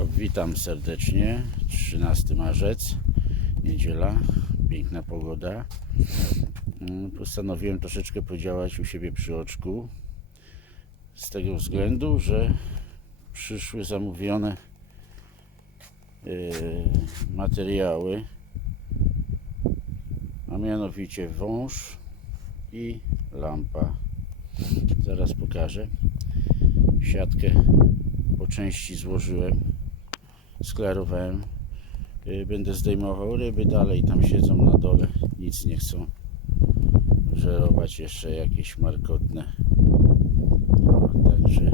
O, Witam serdecznie. 13 marzec, niedziela, piękna pogoda. Mm, Postanowiłem troszeczkę podziałać u siebie przy oczku. Z tego względu, że przyszły zamówione yy, materiały, a mianowicie wąż i lampa. Zaraz pokażę. Siatkę po części złożyłem, sklarowałem. Y, Będę zdejmował ryby dalej, tam siedzą na dole, nic nie chcą żerować jeszcze jakieś markotne. Także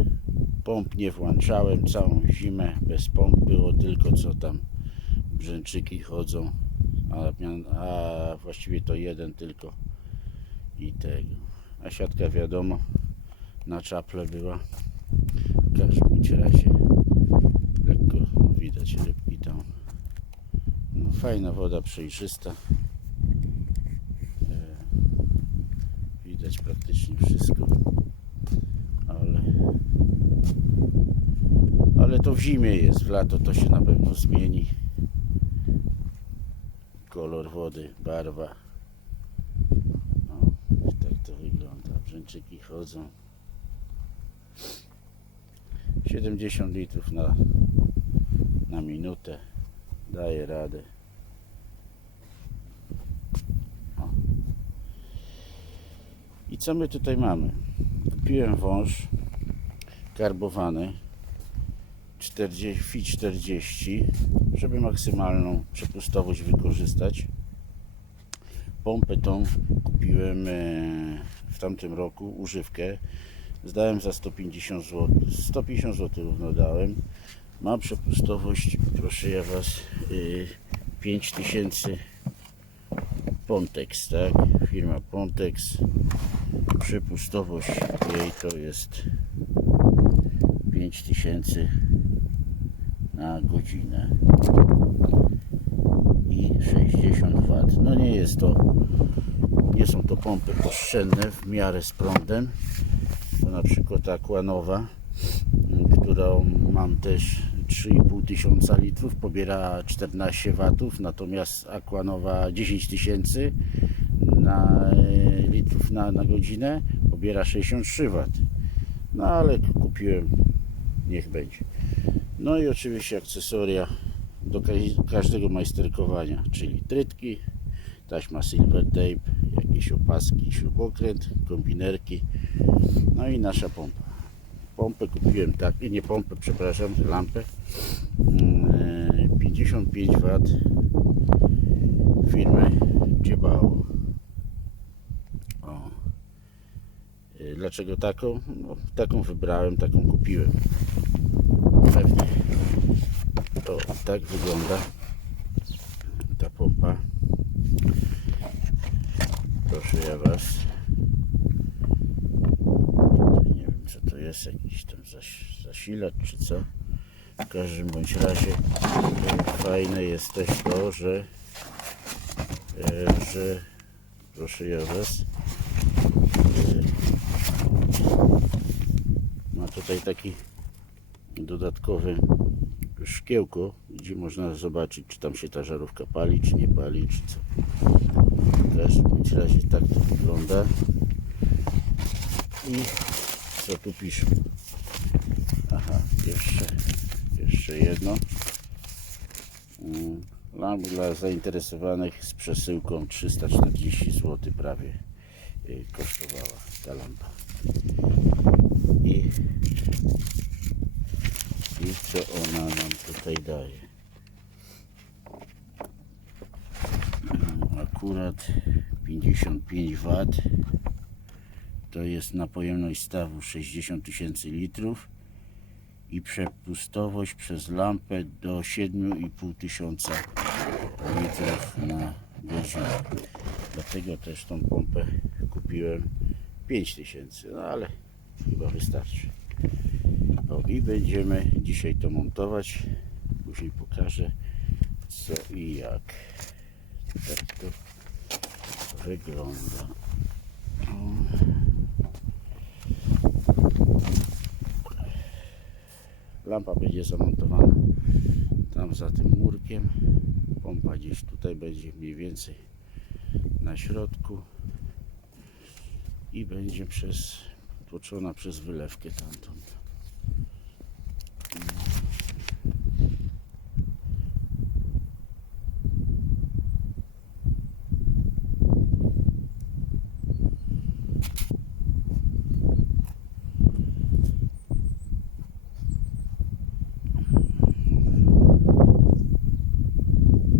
pomp nie włączałem całą zimę, bez pomp było tylko co tam brzęczyki chodzą, a, a właściwie to jeden tylko i tego. A siatka wiadomo na czaple była. W każdym razie lekko no, widać rybki tam. No, fajna woda, przejrzysta. E, widać praktycznie wszystko. Ale, ale to w zimie jest, w lato to się na pewno zmieni. Kolor wody, barwa. No, tak to wygląda. Brzęczyki chodzą. 70 litrów na, na minutę daje radę. O. I co my tutaj mamy? Kupiłem wąż karbowany 40, FI 40, żeby maksymalną przepustowość wykorzystać. Pompę tą kupiłem e, w tamtym roku, używkę. Zdałem za 150 zł. 150 zł równo dałem. Ma przepustowość, proszę ja Was, yy, 5000 Pontex, tak? Firma Pontex. Przepustowość jej to jest 5000 na godzinę i 60 W. No nie jest to, nie są to pompy oszczędne w miarę z prądem. To na przykład Aquanowa, m, którą mam też 3,5 tysiąca litrów, pobiera 14 watów, natomiast Aquanowa 10 tysięcy na e, litrów na, na godzinę pobiera 63 W. No ale kupiłem, niech będzie. No i oczywiście akcesoria do ka- każdego majsterkowania, czyli trytki, taśma silver tape, jakieś opaski, śrubokręt, kombinerki, no i nasza pompa. Pompę kupiłem tak, nie pompę, przepraszam, lampę. Mm, 55 W firmy Jebao. O. Y, Dlaczego taką? No, taką wybrałem, taką kupiłem. Pewnie. To tak wygląda ta pompa. Proszę ja Was. Tutaj nie wiem co to jest, jakiś tam zas- zasilacz czy co. W każdym bądź razie e, fajne jest też to, że, e, że proszę ja Was e, ma tutaj taki dodatkowy szkiełko, gdzie można zobaczyć, czy tam się ta żarówka pali, czy nie pali, czy co. W każdym razie tak to wygląda. I co tu pisze? Aha, jeszcze, jeszcze jedno. Mm, Lamp dla zainteresowanych z przesyłką 340 zł prawie y, kosztowała ta lampa. I, I co ona nam tutaj daje? Mm, Akurat 55 W to jest na pojemność stawu 60 tysięcy litrów i przepustowość przez lampę do 7,5 tysiąca litrów na godzinę. Dlatego też tą pompę kupiłem 5 tysięcy, no ale chyba wystarczy. O, I będziemy dzisiaj to montować. Później pokażę co i jak. Tak to wygląda. Lampa będzie zamontowana tam za tym murkiem. Pompa gdzieś tutaj będzie mniej więcej na środku i będzie przez tłoczona przez wylewkę tamtą.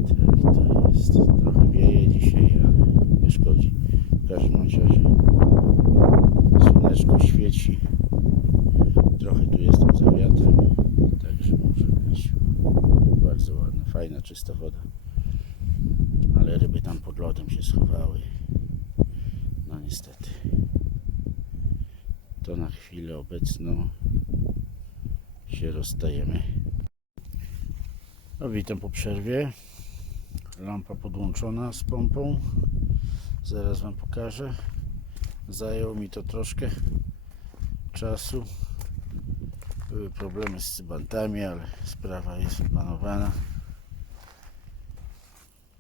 Tak to jest. Trochę wieje dzisiaj, ale nie szkodzi. W każdym bądź razie Trochę tu jestem za wiatrem, także może być bardzo ładna, fajna, czysta woda. Ale ryby tam pod lodem się schowały. No niestety. To na chwilę obecną się rozstajemy. No witam po przerwie. Lampa podłączona z pompą. Zaraz Wam pokażę. Zajęło mi to troszkę czasu. Były problemy z cybantami, ale sprawa jest opanowana.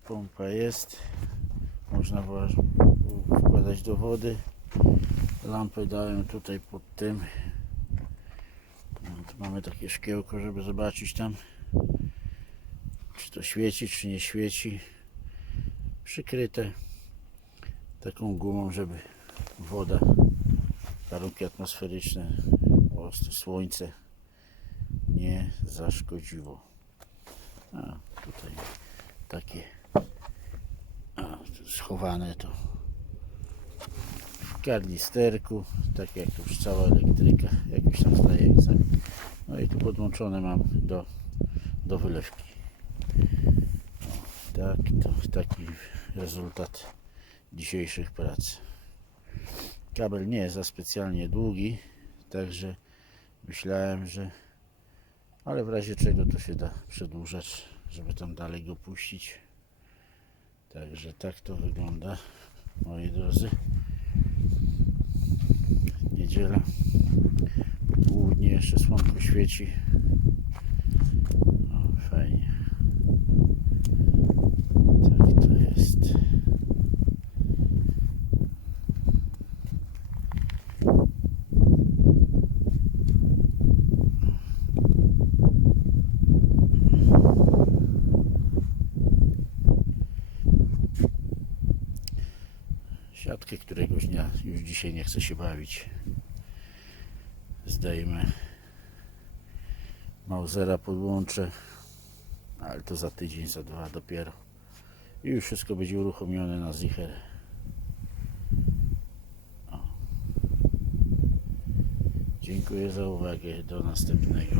Pompa jest. Można było wkładać do wody. Lampę dałem tutaj pod tym. Mamy takie szkiełko, żeby zobaczyć tam czy to świeci, czy nie świeci. Przykryte taką gumą, żeby woda, warunki atmosferyczne, ostre słońce nie zaszkodziło. A tutaj takie a, schowane to w karnisterku, tak jak już cała elektryka, jak już tam egzamin. No i tu podłączone mam do, do wylewki. Tak, to taki rezultat dzisiejszych prac. Kabel nie jest za specjalnie długi, także myślałem, że ale w razie czego to się da przedłużać, żeby tam dalej go puścić. Także tak to wygląda, moi drodzy. Niedziela, popołudnie jeszcze słonko świeci. O, fajnie. Tak to jest. Siatkę któregoś dnia, już dzisiaj nie chcę się bawić. Zdejmę. Mausera podłączę, ale to za tydzień, za dwa dopiero. I już wszystko będzie uruchomione na zicher. Dziękuję za uwagę. Do następnego.